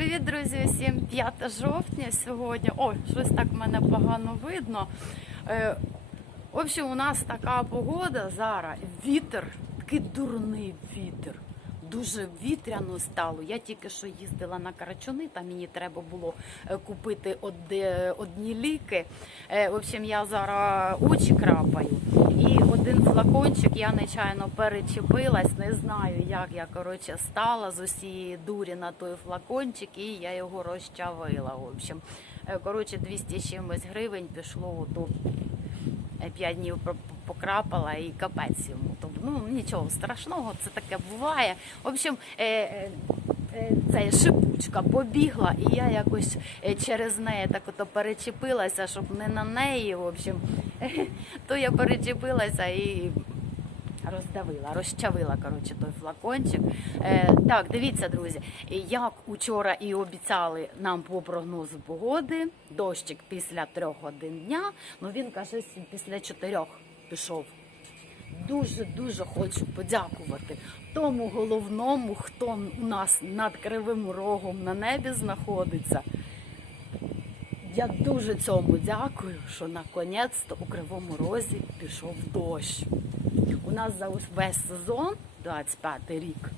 Привіт, друзі! Всім 5 жовтня сьогодні. Ой, щось так мене погано видно. Е, в общем, у нас така погода зараз. Вітер, такий дурний вітер. Дуже вітряно стало. Я тільки що їздила на Карачуни, там мені треба було е, купити одні ліки. Е, В общем, я зараз очі крапаю. І один флакончик я нечайно перечепилась. Не знаю, як я коротше стала з усієї дурі на той флакончик, і я його розчавила. В общем, Е, коротше, 200 чимось гривень пішло ото 5 днів покрапала і капець йому. Тобто, ну нічого страшного, це таке буває. В общем, е, е, е, шипучка побігла, і я якось е, через неї так ото перечепилася, щоб не на неї. В общем, то я перечепилася і. Роздавила, розчавила коротше той флакончик. Е, так, дивіться, друзі, як учора і обіцяли нам по прогнозу погоди, дощик після трьох годин дня. Ну він каже, після чотирьох пішов. Дуже дуже хочу подякувати тому головному, хто у нас над кривим рогом на небі знаходиться. Я дуже цьому дякую, що наконець-то у кривому розі пішов дощ. У нас за весь сезон, 25 рік,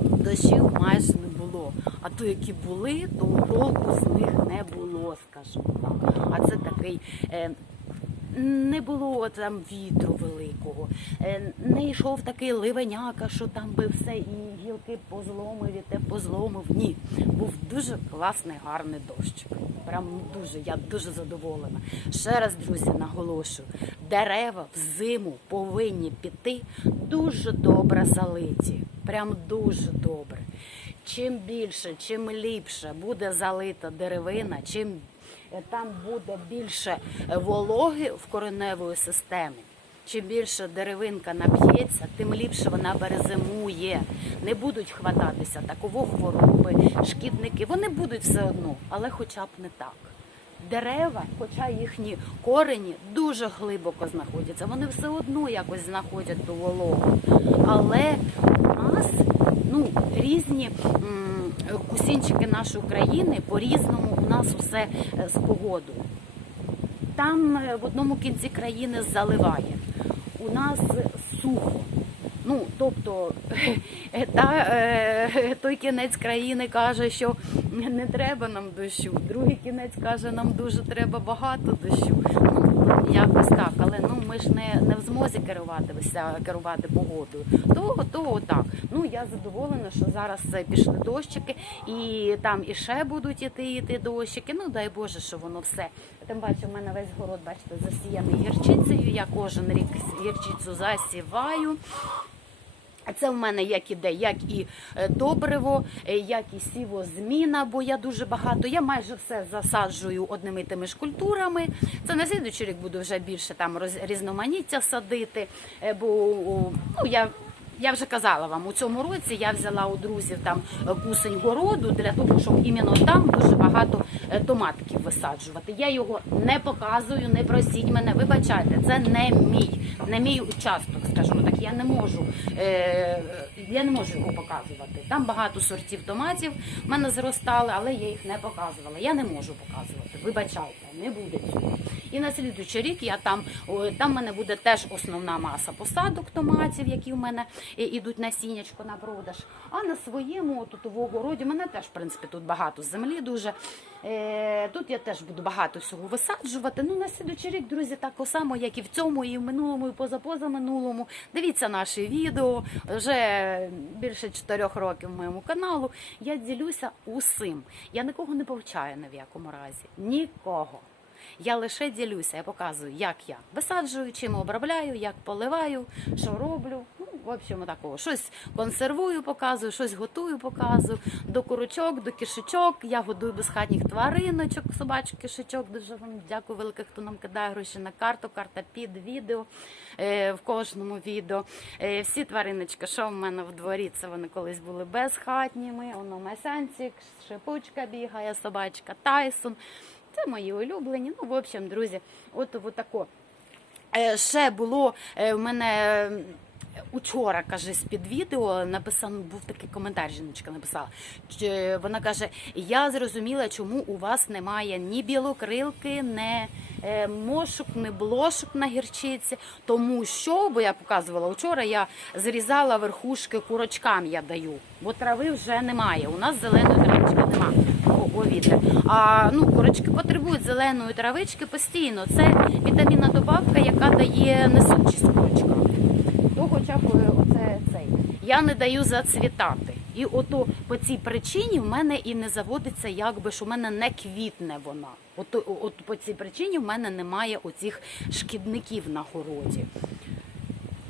дощів майже не було. А то, які були, то року з них не було, скажімо так. А це такий. Не було там вітру великого, е, не йшов такий ливеняка, що там би все і гілки позломив, і те позломив. Ні, був дуже класний, гарний дощик. Прям дуже, я дуже задоволена. Ще раз, друзі, наголошую, дерева взиму повинні піти дуже добре залиті. Прям дуже добре. Чим більше, чим ліпше буде залита деревина, чим там буде більше е, вологи в кореневої системи. Чим більше деревинка нап'ється, тим ліпше вона перезимує. Не будуть хвататися таково хвороби, шкідники. Вони будуть все одно, але хоча б не так. Дерева, хоча їхні корені дуже глибоко знаходяться, вони все одно якось знаходять ту вологу. Але у нас ну, різні кусінчики нашої країни по-різному у нас все е, з погодою. Там е, в одному кінці країни заливає, у нас сухо. Ну, тобто та, е, той кінець країни каже, що не треба нам дощу, другий кінець каже, нам дуже треба багато дощу. Ну, якось так, але ну ми ж не, не в змозі керуватися, керувати погодою. То, то так. Ну я задоволена, що зараз е, пішли дощики, і там і ще будуть іти, іти дощики. Ну дай Боже, що воно все. Тим паче, в мене весь город, бачите, засіяний гірчицею. Я кожен рік гірчицю засіваю. Це в мене як іде, як і е, добриво, е, як і сівозміна, бо я дуже багато. Я майже все засаджую одними тими ж культурами. Це на слідуючий рік буду вже більше там роз- різноманіття садити. е, Бо ну, я, я вже казала вам, у цьому році я взяла у друзів там кусень городу для того, щоб іменно там дуже багато е, томатків висаджувати. Я його не показую, не просіть мене. Вибачайте, це не мій, не мій участок, скажімо так. Я не можу, е, я не можу його показувати. Там багато сортів томатів в мене зростали, але я їх не показувала. Я не можу показувати. Вибачайте, не буде цього. І на слідуючий рік я там, там в мене буде теж основна маса посадок томатів, які в мене йдуть ідуть на сінячко на продаж. А на своєму тут в огороді мене теж в принципі тут багато землі дуже. Е, тут я теж буду багато всього висаджувати. Ну на слідуючий рік, друзі, так само, як і в цьому, і в минулому, і позапозаминулому. Дивіться наші відео. Вже більше чотирьох років моєму каналу. Я ділюся усім. Я нікого не повчаю ні в якому разі. Нікого. Я лише ділюся, я показую, як я висаджую, чим обробляю, як поливаю, що роблю. В общем, такого. Щось консервую, показую, щось готую, показую. До курочок, до кишечок. Я годую безхатніх твариночок, собачок, кишечок. Дуже вам дякую велике, хто нам кидає гроші на карту. Карта під відео е, в кожному відео. Е, всі твариночки, що в мене в дворі, це вони колись були безхатніми. Воно масянчик, шипучка бігає, собачка Тайсон. Це мої улюблені. Ну, в общем, друзі, от, от тако. Е, Ще було в мене Учора каже з-під відео написано був такий коментар. Жіночка написала. Вона каже: Я зрозуміла, чому у вас немає ні білокрилки, ні е, мошок, ні блошок на гірчиці. Тому що, бо я показувала вчора, я зрізала верхушки курочкам. Я даю, бо трави вже немає. У нас зеленої травички немає. О. А ну курочки потребують зеленої травички постійно. Це вітамінна добавка, яка дає несучість курочкам хоча оце цей. Я не даю зацвітати. І ото по цій причині в мене і не заводиться, якби що в мене не квітне вона. От, от по цій причині в мене немає оцих шкідників на городі.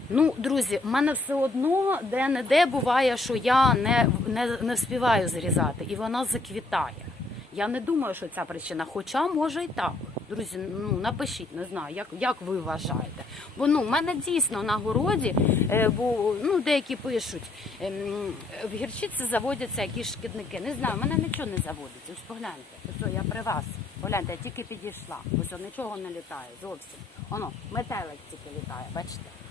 Ну, друзі, в мене все одно де-не-де буває, що я не, не, не вспіваю зрізати, і вона заквітає. Я не думаю, що ця причина, хоча може і так. Друзі, ну напишіть, не знаю, як, як ви вважаєте. Бо ну, в мене дійсно на городі, е, бо ну, деякі пишуть, ем, в гірчиці заводяться якісь шкідники. Не знаю, в мене нічого не заводиться. Ось погляньте, ось я при вас. Погляньте, я тільки підійшла. Ось нічого не літає зовсім. Воно, метелик тільки літає, бачите?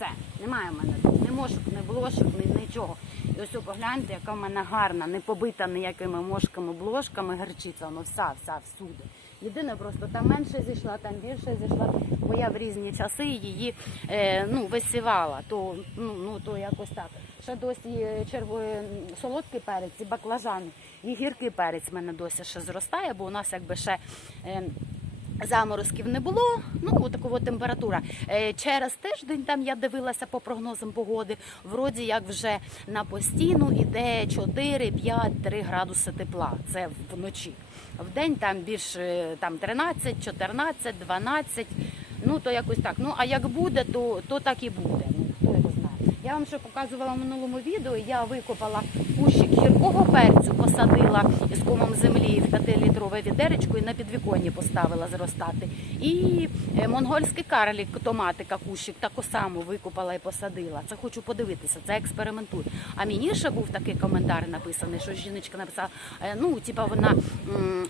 Все, немає в мене ні мошок, ні блошок, ні нічого. І ось погляньте, яка в мене гарна, не побита ніякими мошками, блошками, гарчиця, воно вся, вся всюди. Єдине, просто там менше зійшла, там більше зійшла, бо я в різні часи її е, ну, висівала, то, ну, ну, то якось так. Ще досі черво... солодкий перець і баклажани, і гіркий перець в мене досі ще зростає, бо у нас якби ще. Е, Заморозків не було, ну такова температура. Е, Через тиждень там я дивилася по прогнозам погоди. Вроді як вже на постійну іде 4, 5, 3 градуси тепла. Це вночі. В день там більше там 13, 14, 12. Ну то якось так. Ну а як буде, то, то так і буде. Ну хто його знає. Я вам ще показувала в минулому відео. Я викопала кущик гіркого перцю, посадила із комом землі в 5-літрове відеречко і на підвіконні поставила зростати. І е, монгольський карлік, томатика, кущик таку саму викопала і посадила. Це хочу подивитися, це експериментую. А мені ще був такий коментар написаний, що жіночка написала: е, ну, типа вона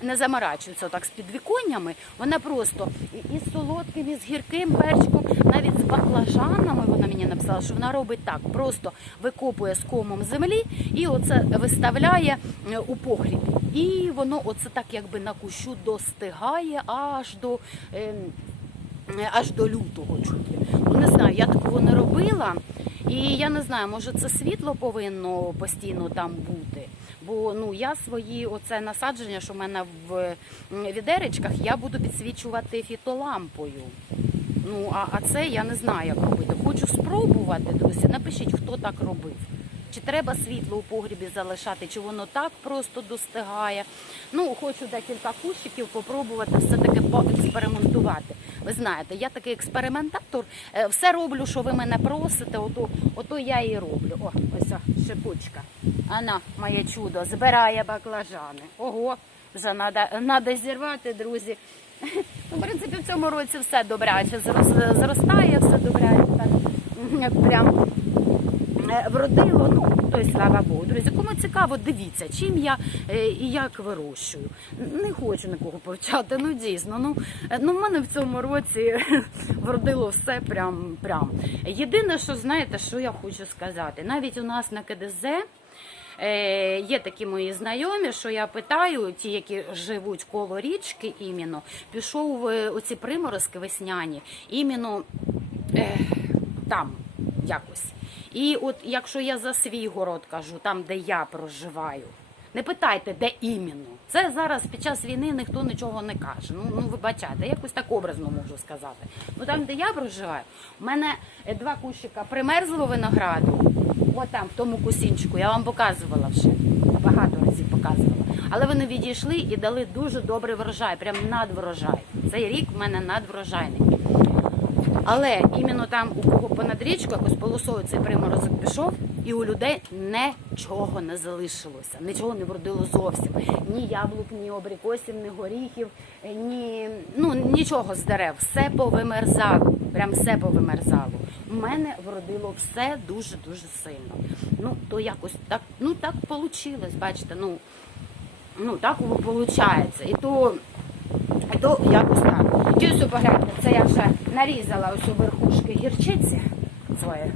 не заморачується так з підвіконнями, вона просто і, і солодким, і з гірким перчиком, навіть з баклажанами вона мені написала, що вона робить так: просто викопує з комом землі і оце виставляє у погрібі. І воно оце так якби на кущу достигає аж до. ем, е, Аж до лютого. Ну, не знаю, я такого не робила. І я не знаю, може це світло повинно постійно там бути. Бо ну я свої оце насадження, що в мене в відеречках, я буду підсвічувати фітолампою. Ну а, а це я не знаю, як робити. Хочу спробувати, друзі. Напишіть, хто так робив. Чи треба світло у погрібі залишати, чи воно так просто достигає. Ну, хочу декілька кущиків попробувати все-таки поекспериментувати. Ви знаєте, я такий експериментатор. Е, Все роблю, що ви мене просите, ото, ото я і роблю. О, ось шипучка. Ана, моє чудо, збирає баклажани. Ого, вже треба зірвати, друзі. Ну, в принципі, в цьому році все добряче зростає, все добряче. Так, прям вродило. Ну, то й слава Богу. Друзі, кому цікаво, дивіться, чим я е, і як вирощую. Не хочу нікого повчати, ну дійсно. Ну, е, ну в мене в цьому році вродило все прям прям. Єдине, що знаєте, що я хочу сказати, навіть у нас на КДЗ. Е, є такі мої знайомі, що я питаю, ті, які живуть коло річки, іменно, пішов е, оці приморозки весняні, іменно е, там якось. І от якщо я за свій город кажу, там, де я проживаю, не питайте, де іменно. Це зараз під час війни ніхто нічого не каже. Ну, ну вибачайте, якось так образно можу сказати. Ну там, де я проживаю, у мене е, два кущика примерзлого винограду. От там, в тому кусінчику, я вам показувала вже. Багато разів показувала. Але вони відійшли і дали дуже добрий врожай, прям надврожай. Цей рік в мене надврожайний. Але іменно там, у кого понад річку, якось полосою цей приморозок пішов, і у людей нічого не залишилося, нічого не вродило зовсім. Ні яблук, ні абрикосів, ні горіхів, ні ну нічого з дерев. Все повимерзало. Прям все повимерзало. У мене вродило все дуже дуже сильно. Ну то якось так, ну так вийшло, бачите, ну, ну так виходить. І то і то якось так. І ось погляньте, це я вже нарізала ось у верхушки гірчиці своє.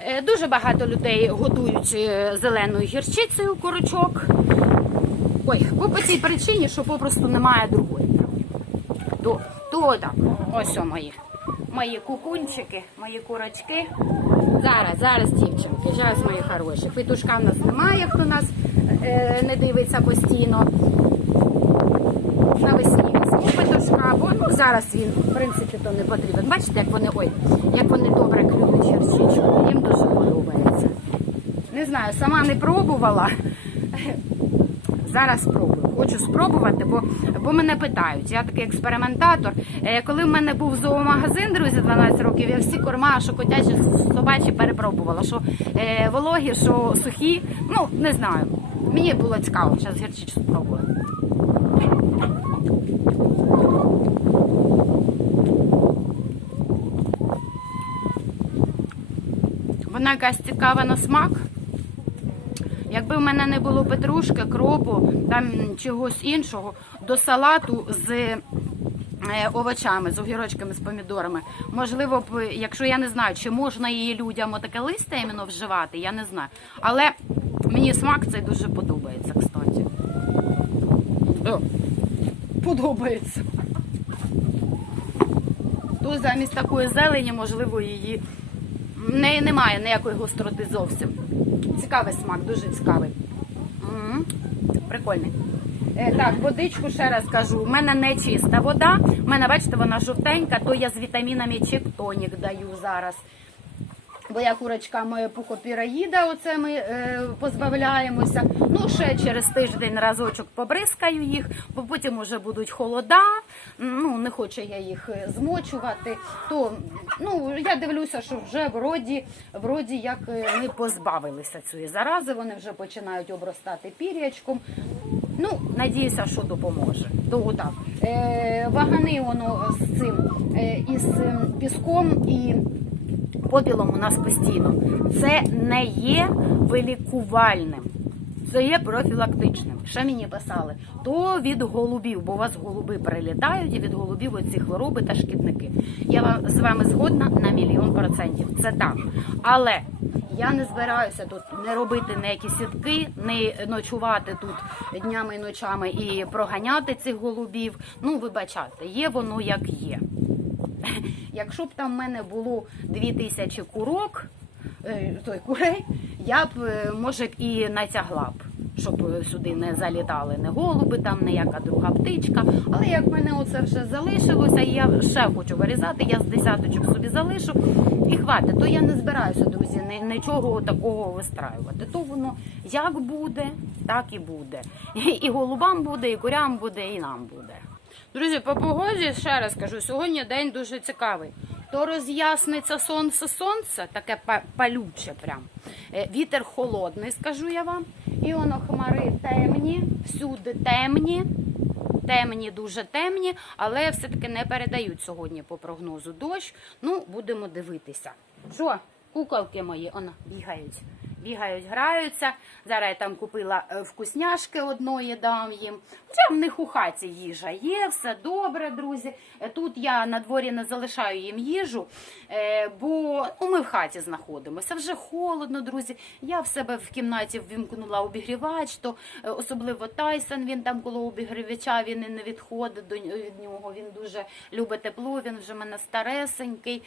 Е, Дуже багато людей годують е, зеленою гірчицею курочок. Ой, по цій причині, що попросту немає другої. То, то так, ось о мої. Мої кукунчики, мої курочки. Зараз, зараз, дівчинки, зараз мої хороші. Петушка в нас немає, хто нас е, не дивиться постійно. Навесні візьму петушка, бо ну, зараз він, в принципі, то не потрібен. Бачите, як вони ой, як вони добре клюють гірчичку. Їм дуже подобається. Не знаю, сама не пробувала. Зараз спробую. Хочу спробувати, бо, бо мене питають. Я такий експериментатор. Е, коли в мене був зоомагазин, друзі, 12 років, я всі корма, що котячі, собачі перепробувала. Що е, вологі, що сухі. Ну, не знаю. Мені було цікаво, зараз гірчичку спробую. Вона якась цікава на смак. Якби в мене не було петрушки, кропу, там чогось іншого, до салату з е, овочами, з огірочками, з помідорами. Можливо, б, якщо я не знаю, чи можна її людям отаке листя іменно вживати, я не знаю. Але мені смак цей дуже подобається, кстати. Подобається. То замість такої зелені, можливо, її в неї немає ніякої гостроти зовсім. Цікавий смак, дуже цікавий. М, Прикольний. Е, так, водичку ще раз кажу. У мене не чиста вода. У мене, бачите, вона жовтенька, то я з вітамінами чек-тонік даю зараз. Бо я курочка моя пухопіраїда, оце ми е, позбавляємося. Ну, ще через тиждень разочок побризкаю їх, бо потім вже будуть холода. Ну, не хочу я їх е, змочувати. То ну, я дивлюся, що вже вроді, вроді як е, ми позбавилися цієї зарази, вони вже починають обростати пір'ячком. Ну, надіюся, що допоможе. То отак. Е, вагани воно з цим е, із цим піском і попілом у нас постійно. Це не є вилікувальним. Це є профілактичним. Ще мені писали, то від голубів, бо у вас голуби прилітають і від голубів оці хвороби та шкідники. Я з вами згодна на мільйон процентів. Це так. Але я не збираюся тут не робити ніякі сітки, не ночувати тут днями і ночами і проганяти цих голубів. Ну, вибачайте, є воно як є. Якщо б там в мене було 2000 курок, е, той курей, я б, е, може, б і натягла б, щоб сюди не залітали не голуби, там ніяка друга птичка. Але як в мене оце вже залишилося, і я ще хочу вирізати, я з десяточок собі залишу і хватить. То я не збираюся, друзі, нічого такого вистраювати. То воно як буде, так і буде. І голубам буде, і курям буде, і нам буде. Друзі, по погоді ще раз кажу, сьогодні день дуже цікавий. То роз'ясниться сонце, сонце, таке палюче прям. Е, Вітер холодний, скажу я вам. І воно хмари темні, всюди темні. Темні, дуже темні, але все-таки не передають сьогодні по прогнозу дощ. Ну, будемо дивитися. Що, куколки мої, он бігають. Бігають, граються. Зараз я там купила е, вкусняшки одної дам їм. Хоча в них у хаті їжа є, все добре, друзі. Е, Тут я на дворі не залишаю їм їжу, е, бо ну, ми в хаті знаходимося. Вже холодно, друзі. Я в себе в кімнаті ввімкнула обігрівач, то особливо Тайсон, він там коло обігрівача, він і не відходить до нього. Він дуже любить тепло, він вже в мене старесенький,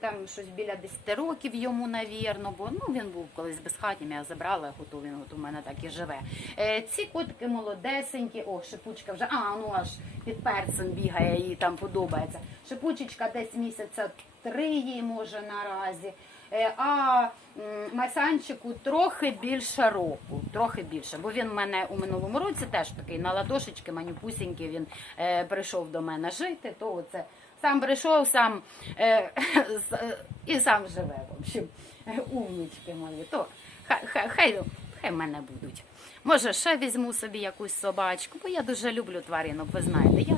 там щось біля 10 років йому, навірно, бо ну, він був колись безхатнім, я забрала то він от у мене так і живе. Е, Ці котики молодесенькі, о, шипучка вже, а, ну аж під перцем бігає, їй там подобається. Шипучечка десь місяця три їй може наразі. Е, А Масянчику трохи більше року, трохи більше, бо він в мене у минулому році теж такий на ладошечки, манюпусінький, він е, прийшов до мене жити, то оце сам прийшов, сам е, і сам живе, в общем, Е, умнічки мої. То хай, хай, хай, в мене будуть. Може, ще візьму собі якусь собачку, бо я дуже люблю тваринок, ви знаєте. Я,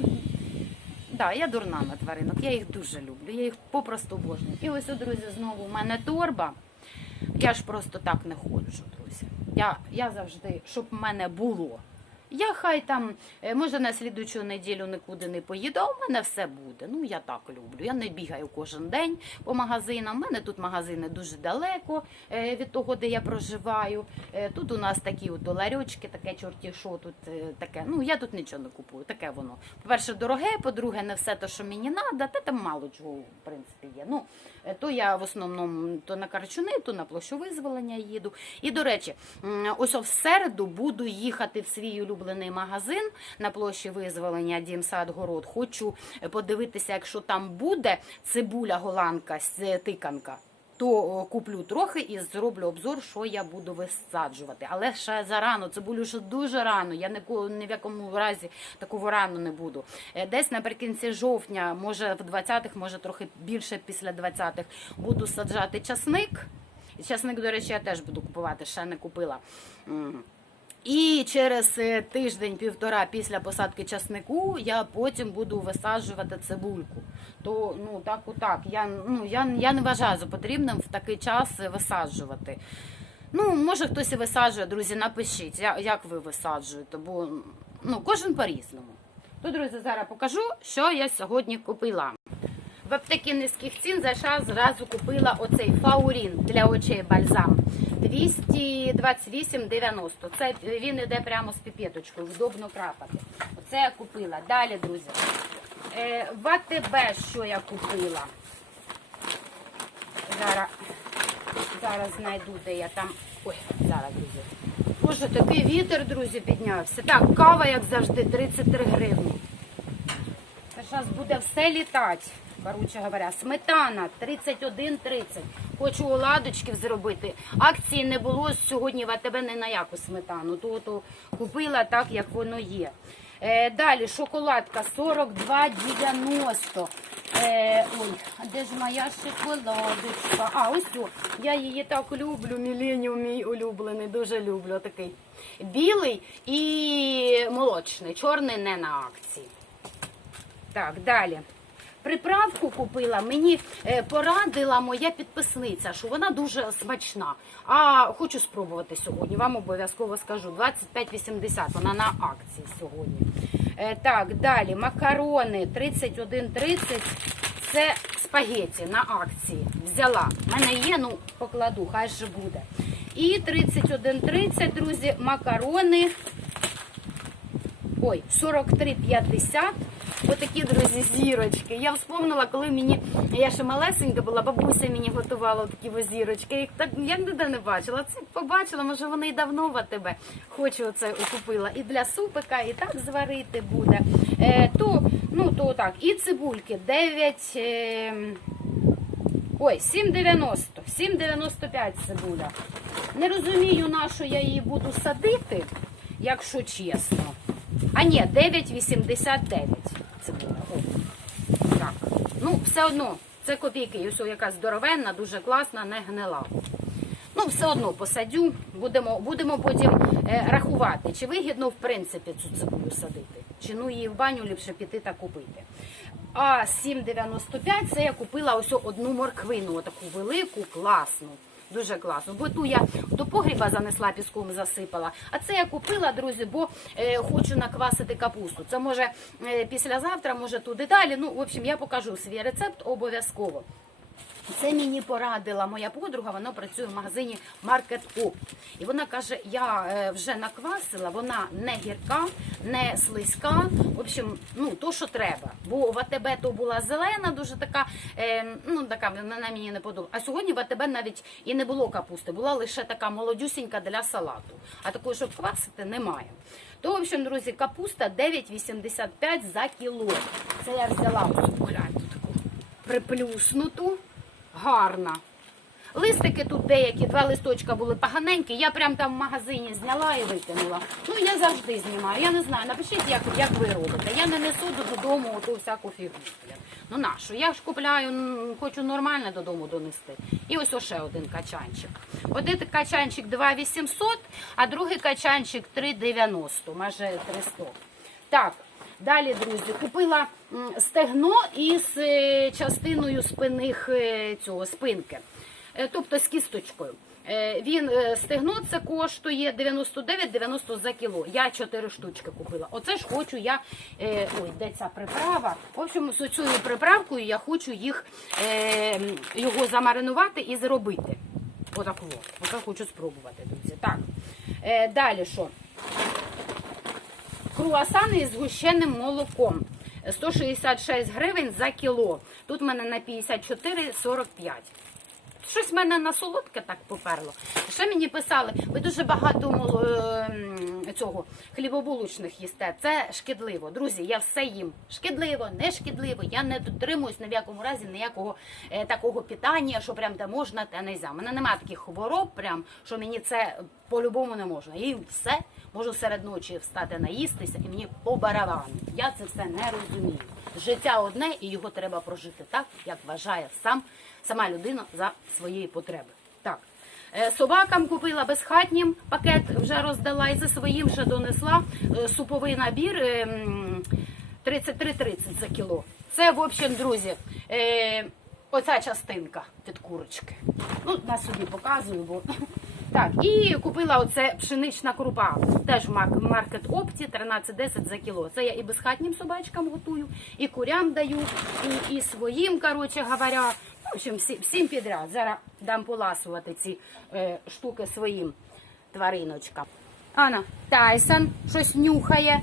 да, я дурна на тваринок, я їх дуже люблю, я їх попросту обожнюю. І ось, друзі, знову в мене торба. Я ж просто так не ходжу, друзі. Я, я завжди, щоб в мене було. Я хай там, е, може, на слідучу неділю нікуди не поїду, а у мене все буде. Ну, я так люблю. Я не бігаю кожен день по магазинам. У мене тут магазини дуже далеко е, від того, де я проживаю. Е, Тут у нас такі от ларьочки, таке чорті що тут таке. Ну, я тут нічого не купую, таке воно. По-перше, дороге, по-друге, не все те, що мені треба, та там мало чого, в принципі, є. Ну, то я в основному то на Карчуни, то на площу визволення їду. І, до речі, ось в середу буду їхати в свій улюблений магазин на площі визволення Дім Сад Город. Хочу е, подивитися, якщо там буде цибуля голландка з е, тиканка. То куплю трохи і зроблю обзор, що я буду висаджувати. Але ще зарано, цибулю ще дуже рано. Я ні в якому разі таку рано не буду. Е, Десь наприкінці жовтня, може в 20-х, може трохи більше після 20-х, буду саджати часник. Часник, до речі, я теж буду купувати, ще не купила. І через е, тиждень-півтора після посадки часнику я потім буду висаджувати цибульку. То ну так отак. Я ну я, я не вважаю за потрібним в такий час висаджувати. Ну, може хтось і висаджує, друзі, напишіть, як ви висаджуєте, бо ну, кожен по-різному. То, друзі, зараз покажу, що я сьогодні купила. В аптеки низьких цін зайшла, зразу купила оцей фаурін для очей бальзам 228,90. Це він іде прямо з піпеточкою, вдобно крапати. Оце я купила. Далі, друзі. Е, в АТБ що я купила? Зараз, зараз знайду, де я там. Ой, зараз, друзі. Боже, такий вітер, друзі, піднявся. Так, кава, як завжди, 33 гривні. Зараз буде все літати, коротше говоря. Сметана 31,30. Хочу оладочків зробити. Акції не було сьогодні в АТБ не на яку сметану. То, то купила так, як воно є. Е, далі шоколадка 42,90. Е, ой, де ж моя шоколадочка? А, ось о, я її так люблю. Міленіум мій улюблений, дуже люблю такий. Білий і молочний, чорний не на акції. Так, далі. Приправку купила, мені е, порадила моя підписниця, що вона дуже смачна. А хочу спробувати сьогодні. Вам обов'язково скажу. 25,80 вона на акції сьогодні. Е, так, далі. Макарони 31,30. Це спагеті на акції. Взяла. У мене є, ну покладу, хай же буде. І 31,30, друзі, макарони. Ой, 43,50. Отакі, друзі, зірочки. Я вспомнила, коли мені, я ще малесенька була, бабуся мені готувала такі зірочки. Їх так я ніде не бачила. Це побачила, може вони й давно в тебе. Хочу оце купила. І для супика, і так зварити буде. Е, то, ну, то так. І цибульки 9. Е, Ой, 7,90. 7,95 цибуля. Не розумію, на що я її буду садити, якщо чесно. А ні, 9,89 цибуля. О, так. Ну, все одно, це копійки. Ось яка здоровенна, дуже класна, не гнила. Ну, все одно посадю, будемо, будемо потім е, рахувати, чи вигідно, в принципі, цю цибулю садити. Чи ну її в баню ліпше піти та купити. А 7,95 це я купила ось одну морквину, таку велику, класну. Дуже класно. Бо ту я до погріба занесла піском, засипала. А це я купила, друзі, бо е, хочу наквасити капусту. Це може е, післязавтра, може туди далі. Ну, в общем, я покажу свій рецепт обов'язково. Це мені порадила моя подруга, вона працює в магазині Market Up. І вона каже: я е, вже наквасила, вона не гірка, не слизька. В общем, ну то, що треба. Бо в АТБ то була зелена, дуже така, е, ну така вона мені не подобала. А сьогодні в АТБ навіть і не було капусти, була лише така молодюсінька для салату. А такої, щоб квасити, немає. То, в общем, друзі, капуста 9,85 за кіло. Це я взяла ось, таку приплюснуту гарна. Листики тут деякі, два листочка були поганенькі. Я прям там в магазині зняла і викинула. Ну я завжди знімаю. Я не знаю. Напишіть, як, як ви робите. Я не несу додому оту всяку фігню. Ну нашу? Я ж купляю, хочу нормально додому донести. І ось ще один качанчик. Один качанчик 2,800, а другий качанчик 3,90, майже 300. Так, Далі, друзі, купила стегно із е, частиною спинних е, цього спинки, Е, тобто з кісточкою. Він стегно це коштує 99,90 за кіло. Я 4 штучки купила. Оце ж хочу я. Ой, де ця приправа? В общем, з цією приправкою я хочу їх його замаринувати і зробити. Отаку. Оце хочу спробувати, друзі. Так. Далі що? Круасани із гущеним молоком. 166 гривень за кіло. Тут в мене на 54,45. Щось в мене на солодке так поперло. Ще мені писали, ви дуже багато е, цього хлібобулочних їсте. Це шкідливо. Друзі, я все їм. Шкідливо, не шкідливо. Я не дотримуюсь ні в якому разі ніякого е, такого питання, що прям те можна, те не. У мене немає таких хвороб, прям, що мені це по-любому не можна. Я їм все можу серед ночі встати наїстися і мені по барабану. Я це все не розумію. Життя одне і його треба прожити так, як вважає сам сама людина за свої потреби. Так. Е, Собакам купила безхатнім пакет, вже роздала і за своїм ще донесла е, суповий набір е, м, 33,30 за кіло. Це, в общем, друзі, е, оця частинка від курочки. Ну, на собі показую, бо так, і купила оце пшенична крупа. Теж в маркет опті 13,10 за кіло. Це я і безхатнім собачкам готую, і курям даю, і, і своїм, коротше говоря. В общем, всі, всім підряд. Зараз дам поласувати ці е, штуки своїм твариночкам. Ана, Тайсон щось нюхає.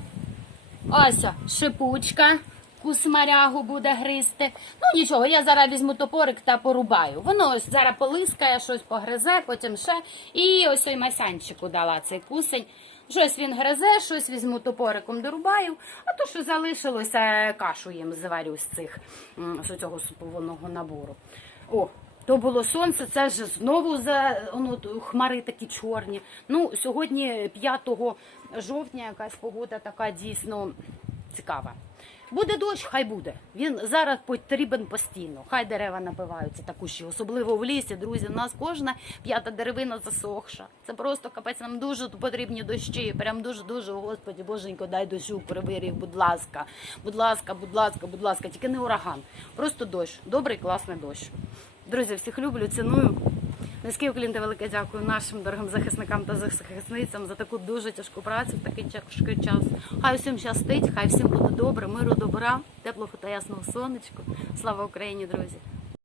Ося, шипучка, кусмарягу буде гризти. Ну нічого, я зараз візьму топорик та порубаю. Воно ось зараз полискає, щось погризе, потім ще. І ось ой масянчику дала цей кусень. Щось він гризе, щось візьму топориком дорубаю, а то, що залишилося, кашу їм зварю з цих з цього супового набору. О, то було сонце, це ж знову за ну, хмари такі чорні. Ну, сьогодні 5 жовтня якась погода така дійсно цікава. Буде дощ, хай буде. Він зараз потрібен постійно. Хай дерева набиваються та кущі, особливо в лісі. Друзі, у нас кожна п'ята деревина засохша. Це просто капець. Нам дуже потрібні дощі. Прям дуже дуже. Господі, боженько, дай дощу, перевір їх, будь ласка. Будь ласка, будь ласка, будь ласка, тільки не ураган. Просто дощ. Добрий, класний дощ. Друзі, всіх люблю, ціную. Низький уклін велике дякую нашим дорогим захисникам та захисницям за таку дуже тяжку працю в такий тяжкий час. Хай усім щастить, хай всім буде добре, миру, добра, теплого та ясного сонечку. Слава Україні, друзі!